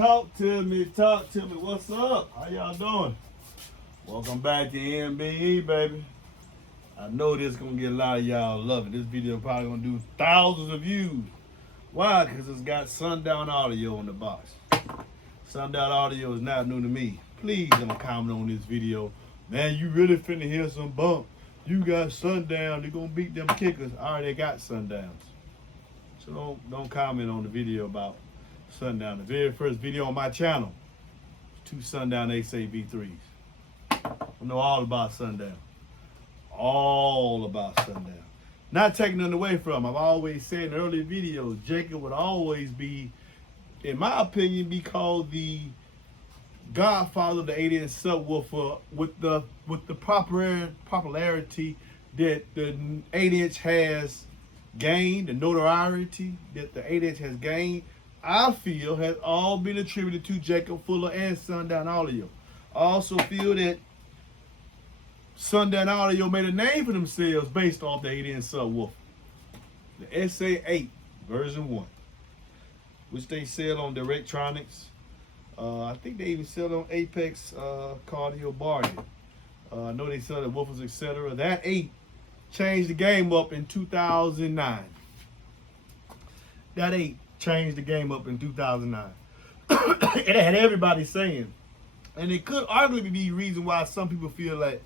Talk to me. What's up? How y'all doing? Welcome back to MBE, baby. I know this is gonna get a lot of y'all loving. This video probably gonna do thousands of views. Why? Because it's got Sundown Audio in the box. Sundown Audio is not new to me. Please don't comment on this video. Man, you really finna hear some bump. You got Sundown, they're gonna beat them kickers. I already got Sundowns. So don't comment on the video about Sundown. The very first video on my channel, 2 Sundown X8 V3s. I know all about Sundown. All about Sundown. Not taking nothing away from them. I've always said in early videos, Jacob would always be, in my opinion, be called the godfather of the 8-inch subwoofer with the popularity that the 8-inch has gained, the notoriety that the 8-inch has gained, I feel has all been attributed to Jacob Fuller and Sundown Audio. I also feel that Sundown Audio made a name for themselves based off the 8-inch subwoofer. The SA8 version 1, which they sell on Directronics. I think they even sell on Apex Cardio Bargain. I know they sell the woofers, etc. That 8 changed the game up in 2009. That 8 changed the game up in 2009. It had everybody saying, and it could arguably be the reason why some people feel like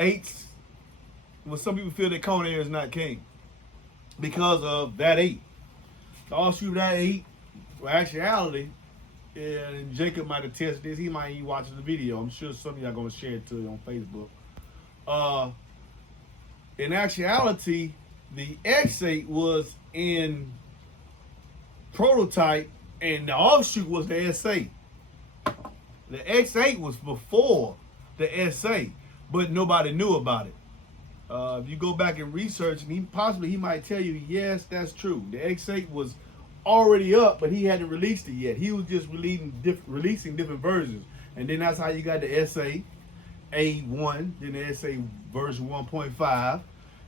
8s, well, some people feel that Conair is not king because of that 8. The offshoot of that 8, well, actuality, and Jacob might have tested this, he might be watching the video. I'm sure some of y'all gonna share it to you on Facebook. In actuality, the X8 was in prototype and the offshoot was the S8. The X8 was before the S8, but nobody knew about it. If you go back and research, and he might tell you, yes, that's true. The X8 was already up, but he hadn't released it yet. He was just releasing different versions. And then that's how you got the SA A1, then the SA version 1.5,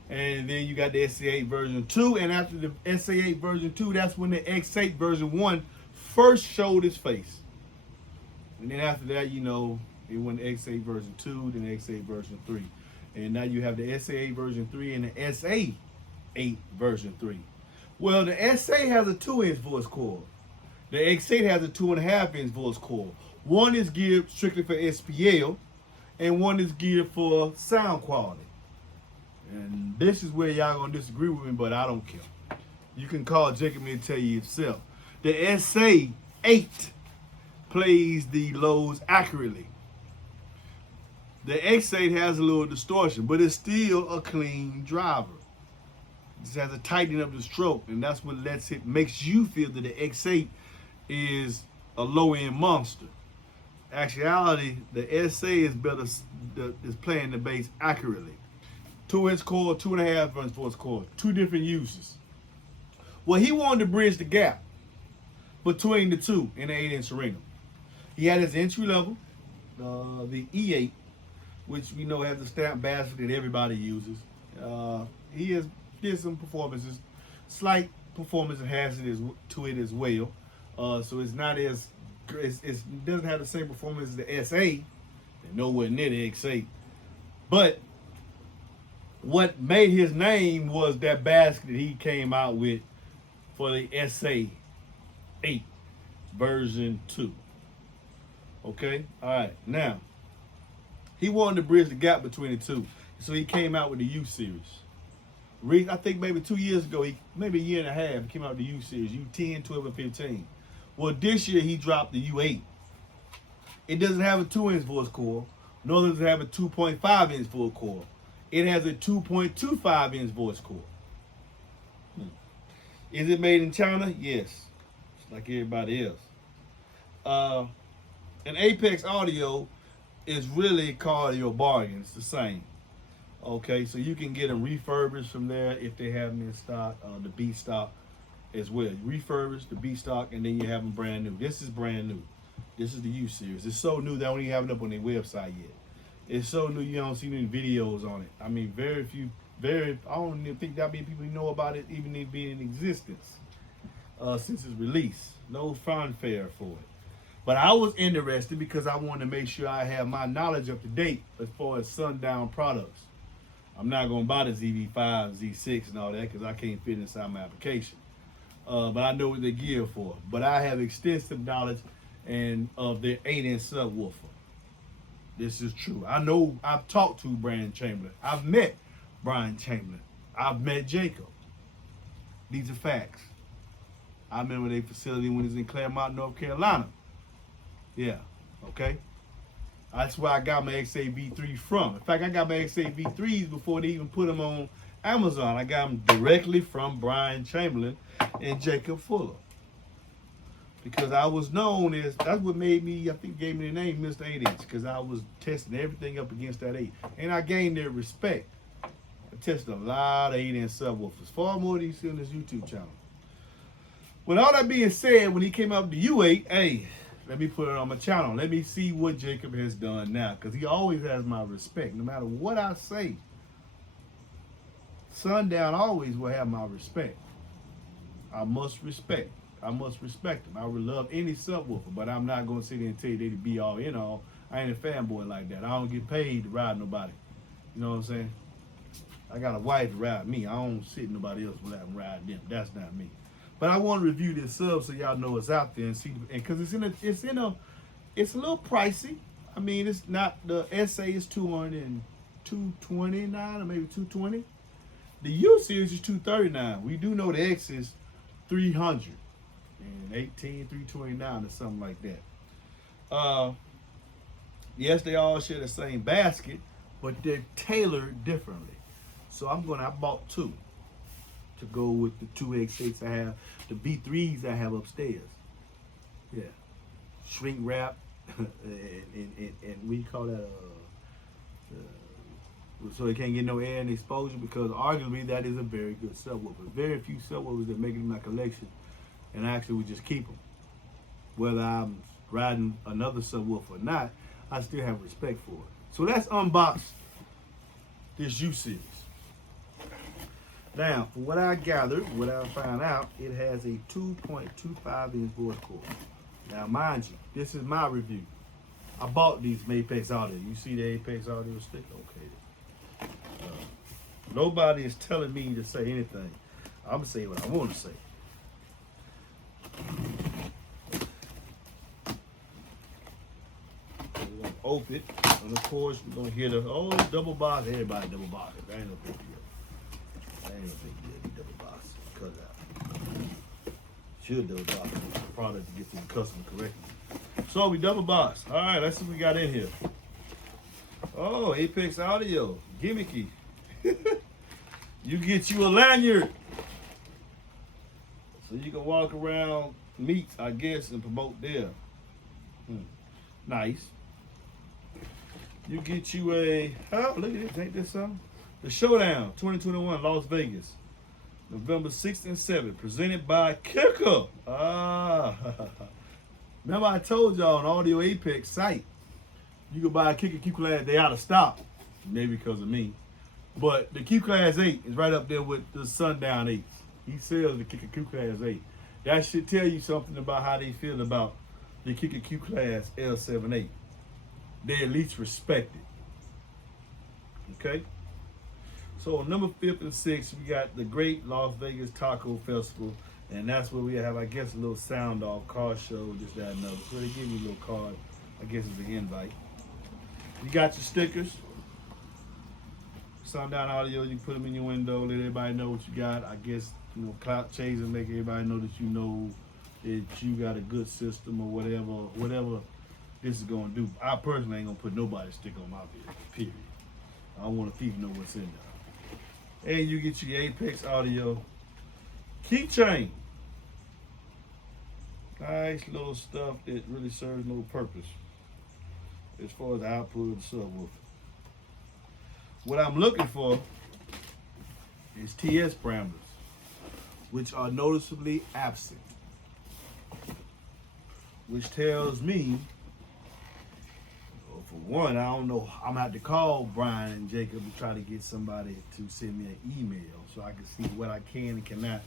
and then you got the SA8 version 2. And after the SA8 version 2, that's when the X8 version 1 first showed its face. And then after that, you know, it went to X8 version 2, then X8 version 3. And now you have the SA8 version 3 and the SA8 version 3. Well, the SA has a 2-inch voice coil. The X8 has a 2.5-inch voice coil. One is geared strictly for SPL, and one is geared for sound quality. And this is where y'all gonna disagree with me, but I don't care. You can call Jacob and tell you yourself. The SA8 plays the lows accurately. The X8 has a little distortion, but it's still a clean driver. It just has a tightening of the stroke, and that's what makes you feel that the X8 is a low-end monster. Actuality, the SA is playing the bass accurately. 2-inch coil, 2.5-inch voice coil, 2 different uses. Well, he wanted to bridge the gap between the two in the 8-inch arena. He had his entry level, the E8, which we know has the stamp basket that everybody uses. He has did some performances, slight performance enhancements to it as well. So it's not as, it doesn't have the same performance as the SA, and nowhere near the X8. But what made his name was that basket that he came out with for the SA8 version 2. Okay, all right. Now, he wanted to bridge the gap between the two, so he came out with the U series. I think maybe 2 years ago, maybe a year and a half, he came out with the U series, U10, 12, and 15. Well, this year he dropped the U8. It doesn't have a 2-inch voice coil, nor does it have a 2.5-inch voice coil. It has a 2.25-inch voice coil. Is it made in China? Yes, just like everybody else. And Apex Audio is really cardio bargain. It's the same. Okay, so you can get them refurbished from there if they have them in stock, the B stock as well. You refurbish the B stock, and then you have them brand new. This is brand new. This is the U series. It's so new they don't even have it up on their website yet. It's so new you don't see any videos on it. I mean, I don't even think that many people know about it even being in existence. since its release. No fanfare for it. But I was interested because I wanted to make sure I have my knowledge up to date as far as Sundown products. I'm not going to buy the ZV5, Z6, and all that because I can't fit inside my application. But I know what they're geared for. But I have extensive knowledge and of their 8-inch subwoofer. This is true. I know I've talked to Brian Chamberlain. I've met Brian Chamberlain. I've met Jacob. These are facts. I remember their facility when it was in Claremont, North Carolina. Yeah, okay. That's where I got my XA-V3 from. In fact, I got my XA-V3s before they even put them on Amazon. I got them directly from Brian Chamberlain and Jacob Fuller. Because I was known as, that's what made me, I think gave me the name Mr. 8-inch, because I was testing everything up against that 8. And I gained their respect. I tested a lot of 8-inch subwoofers, far more than you see on this YouTube channel. With all that being said, when he came out with the U8, hey, let me put it on my channel. Let me see what Jacob has done now, because he always has my respect. No matter what I say, Sundown always will have my respect. I must respect him. I would love any subwoofer, but I'm not going to sit there and tell you they the be all, in all. I ain't a fanboy like that. I don't get paid to ride nobody. You know what I'm saying? I got a wife to ride me. I don't sit nobody else without ride them. That's not me. But I want to review this sub so y'all know it's out there and see, and because it's a little pricey. I mean, it's not, the SA is 229 or maybe 220. The U series is 239. We do know the X is 300 and 329 or something like that. Yes, they all share the same basket, but they're tailored differently. So I bought two to go with the two X8s I have, the B3s I have upstairs. Yeah, shrink wrap and what you call that? So it can't get no air and exposure, because arguably that is a very good subwoofer. Very few subwoofers that make it in my collection, and I actually would just keep them. Whether I'm riding another subwoofer or not, I still have respect for it. So let's unbox this U series. Now, from what I gathered, what I found out, it has a 2.25-inch voice cord. Now, mind you, this is my review. I bought these from Apex Audio. You see the Apex Audio sticker? Okay. Nobody is telling me to say anything. I'm going to say what I want to say. We're going to open it. And, of course, we're going to hear the, double box. Everybody double box. That ain't no big deal. Double box. Cut it out. Should double box the product to get to the customer correctly. So we double box. All right, let's see what we got in here. Oh, Apex Audio, gimmicky. You get you a lanyard, so you can walk around meets, I guess, and promote there. Nice. You get you a, look at this, ain't this something? The Showdown 2021 Las Vegas, November 6th and 7th, presented by Kicker. Remember I told y'all on Audio Apex site, you can buy a Kicker Q Class, they out of stock, maybe because of me. But the Q Class 8 is right up there with the Sundown 8. He sells the Kicker Q Class 8. That should tell you something about how they feel about the Kicker Q Class L78. They at least respect it. Okay? So on number 5th and 6th, we got the Great Las Vegas Taco Festival. And that's where we have, I guess, a little sound off, car show, this, that, and other. So they give you a little card, I guess it's an invite. You got your stickers. Sundown Audio, you put them in your window, let everybody know what you got. I guess, clout chasing, make everybody know that you know that you got a good system or whatever this is gonna do. I personally ain't gonna put nobody's sticker on my video, period. I don't want people to know what's in there. And you get your Apex Audio keychain. Nice little stuff that really serves no purpose as far as the output of the subwoofer. What I'm looking for is TS parameters, which are noticeably absent, which tells me, for one, I don't know, I'm gonna have to call Brian and Jacob and try to get somebody to send me an email so I can see what I can and cannot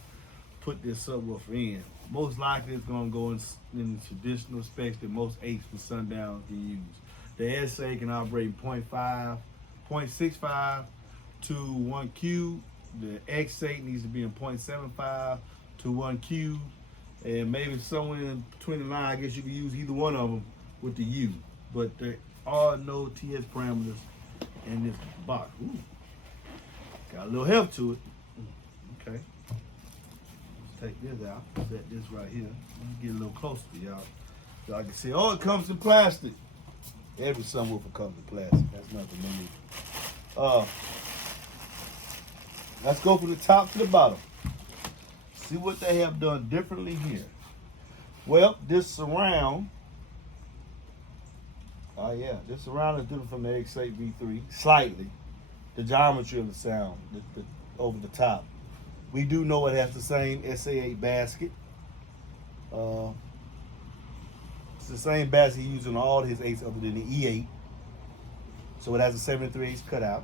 put this subwoofer in. Most likely it's gonna go in the traditional specs that most 8s from Sundown can use. The SA can operate 0.5, 0.65 to 1 cube. The X8 needs to be in 0.75 to 1 cube. And maybe somewhere in between the line, I guess you can use either one of them with the U. But there are no TS parameters in this box. Ooh. Got a little heft to it. Okay. Let's take this out. Set this right here. Let me get a little closer to y'all. So I can see, oh, it comes in plastic. Every subwoofer comes in plastic. That's nothing new. Let's go from the top to the bottom. See what they have done differently here. Well, this surround, this surround is different from the X8 V3, slightly. The geometry of the sound, over the top. We do know it has the same SA8 basket. It's the same basket he used on all his 8s other than the E8. So it has a 73/8 cutout.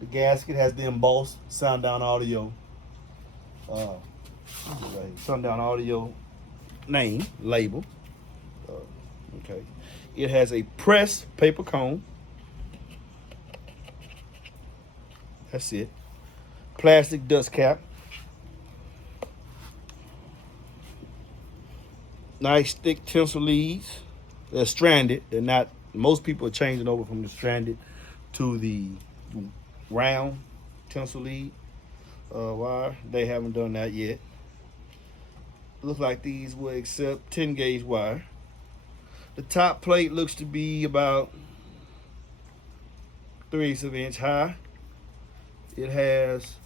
The gasket has the embossed Sundown Audio, Sundown Audio name, label. Okay. It has a pressed paper cone. That's it. Plastic dust cap. Nice thick tinsel leads. They're stranded. They're not, most people are changing over from the stranded to the round tinsel lead wire. They haven't done that yet. Looks like these will accept 10 gauge wire. The top plate looks to be about 3/8 of an inch high. It has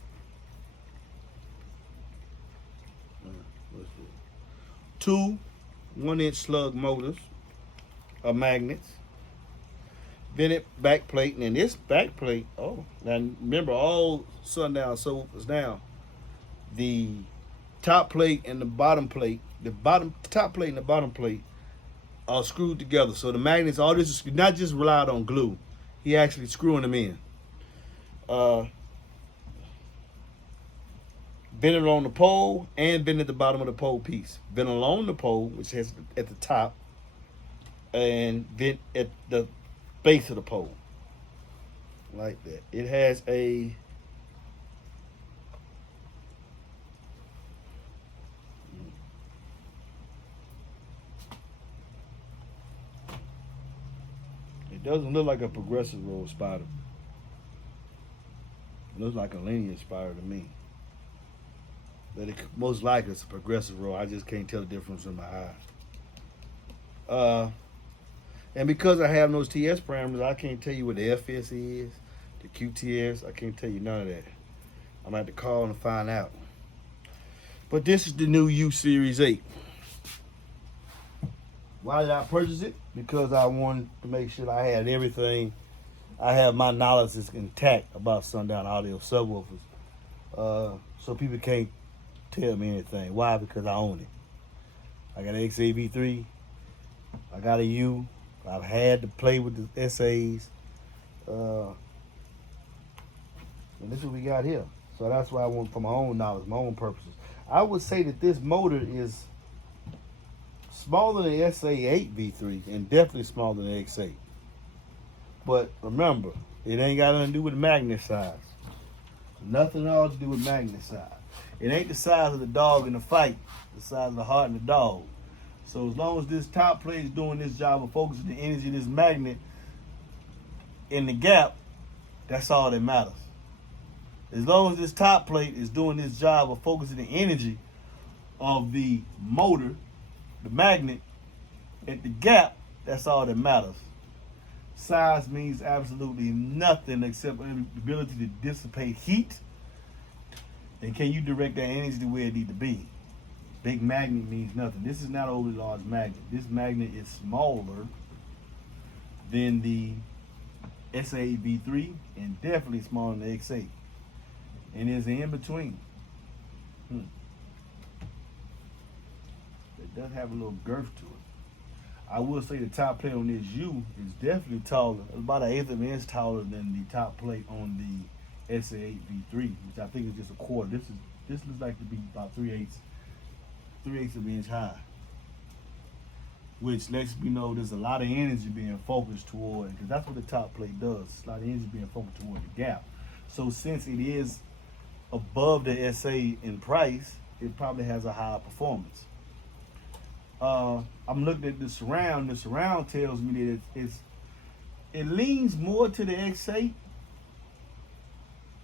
two 1-inch slug motors, magnets, vented back plate, and then this back plate, oh, now remember all Sundown subwoofers now, the top plate and the bottom plate, top plate and the bottom plate are screwed together. So the magnets, all this is not just relied on glue. He actually screwing them in. Vented on the pole and vented at the bottom of the pole piece. Vent along the pole, which has at the top, and vent at the base of the pole, like that. It has a it doesn't look like a progressive roll spider. It looks like a linear spider to me. But it most likely it's a progressive roll. I just can't tell the difference in my eyes. And because I have those TS parameters, I can't tell you what the FS is, the QTS. I can't tell you none of that. I'm going to have to call and find out. But this is the new U Series 8. Why did I purchase it? Because I wanted to make sure I had everything. I have my knowledge is intact about Sundown Audio subwoofers. So people can't tell me anything. Why? Because I own it. I got an X8 V3. I got a U. I've had to play with the SAs. And this is what we got here. So that's why I want, for my own knowledge, my own purposes. I would say that this motor is smaller than the SA8 V3 and definitely smaller than the X8. But remember, it ain't got nothing to do with magnet size. Nothing at all to do with magnet size. It ain't the size of the dog in the fight, the size of the heart in the dog. So as long as this top plate is doing this job of focusing the energy of this magnet in the gap, that's all that matters. As long as this top plate is doing this job of focusing the energy of the motor, the magnet, at the gap, that's all that matters. Size means absolutely nothing except the ability to dissipate heat. And can you direct that energy to where it needs to be? Big magnet means nothing. This is not an overly large magnet. This magnet is smaller than the SA8 V3 and definitely smaller than the X8. And is in between. It does have a little girth to it. I will say the top plate on this U is definitely taller, about 1/8 of an inch taller than the top plate on the SA8 V3, which I think is just a quarter. This is This looks like to be about 3/8 of an inch high, which lets me know there's a lot of energy being focused toward, because that's what the top plate does. A lot of energy being focused toward the gap. So since it is above the SA in price, it probably has a higher performance. I'm looking at the surround. The surround tells me that it leans more to the X8.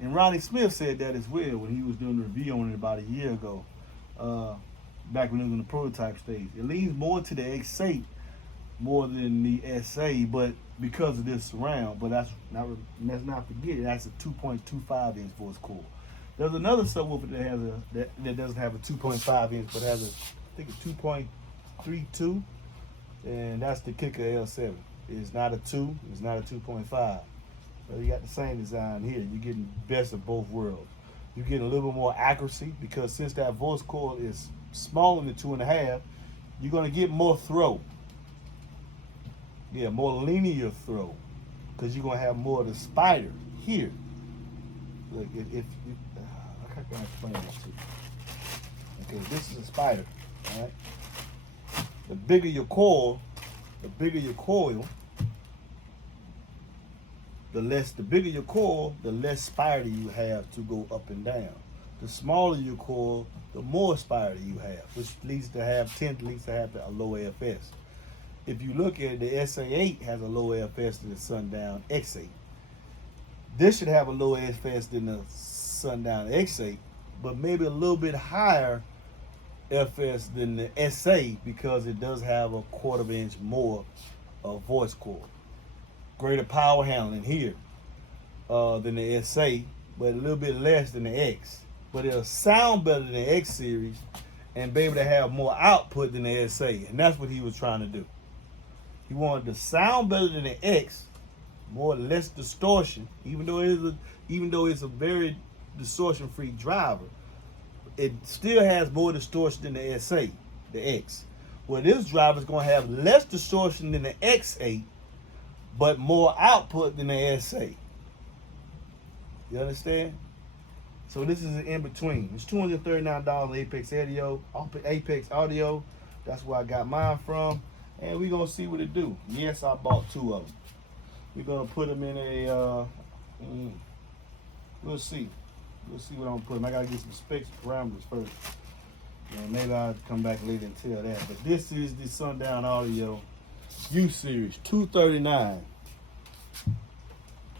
And Ronnie Smith said that as well when he was doing a review on it about a year ago, back when it was in the prototype stage. It leans more to the X8 more than the SA, but because of this surround. But let's not forget, that's a 2.25 inch voice coil. There's another subwoofer that has that doesn't have a 2.5 inch, but has I think a 2.32, and that's the Kicker L7. It's not a 2, it's not a 2.5. So you got the same design here. You're getting best of both worlds. You're getting a little bit more accuracy, because since that voice coil is smaller than 2.5, you're gonna get more throw. Yeah, more linear throw, because you're gonna have more of the spider here. Look, if how can I explain that to you? Okay, this is a spider, all right? The bigger your coil, the bigger your coil, the less spider you have to go up and down. The smaller your coil, the more spider you have, which tends to have a low AFS. If you look at it, the SA8 has a low AFS than the Sundown X8. This should have a low AFS than the Sundown X8, but maybe a little bit higher FS than the SA, because it does have a 1/4 inch more voice coil. Greater power handling here than the SA, but a little bit less than the X. But it'll sound better than the X series and be able to have more output than the SA, and that's what he was trying to do. He wanted to sound better than the X, less distortion, even though it's a very distortion-free driver. It still has more distortion than the SA, the X. Well, this driver is going to have less distortion than the X8, but more output than the SA. You understand? So this is an in-between. It's $239 Apex Audio. That's where I got mine from. And we're going to see what it do. Yes, I bought 2 of them. We're going to put them in a, we'll see. We'll see what I'm going to put them. I got to get some specs and parameters first. And maybe I'll come back later and tell that. But this is the Sundown Audio U series, $239.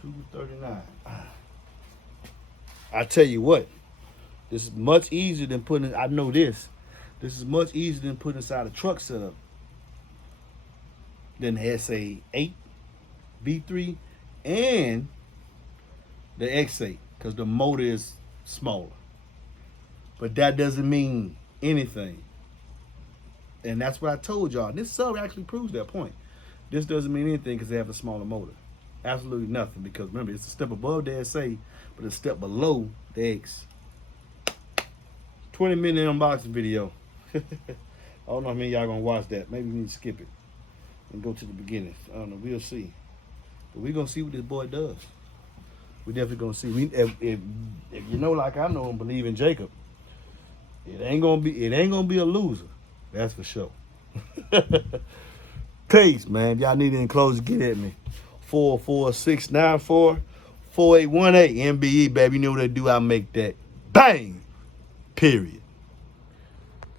$239. I tell you what, this is much easier than putting, I know this. This is much easier than putting inside a truck setup than the SA8, V3, and the X8, because the motor is smaller. But that doesn't mean anything. And that's what I told y'all. This sub actually proves that point. This doesn't mean anything because they have a smaller motor. Absolutely nothing, because remember, it's a step above the SA, but a step below the X. 20-minute unboxing video. I don't know how many y'all gonna watch that. Maybe we need to skip it and go to the beginning. I don't know. We'll see. But we're gonna see what this boy does. We definitely gonna see. If you know, like I know and believe in Jacob, it ain't gonna be a loser. That's for sure. Peace, man. If y'all need an enclosure, get at me. 44694-4818 MBE, baby. You know what they do? I make that bang. Period.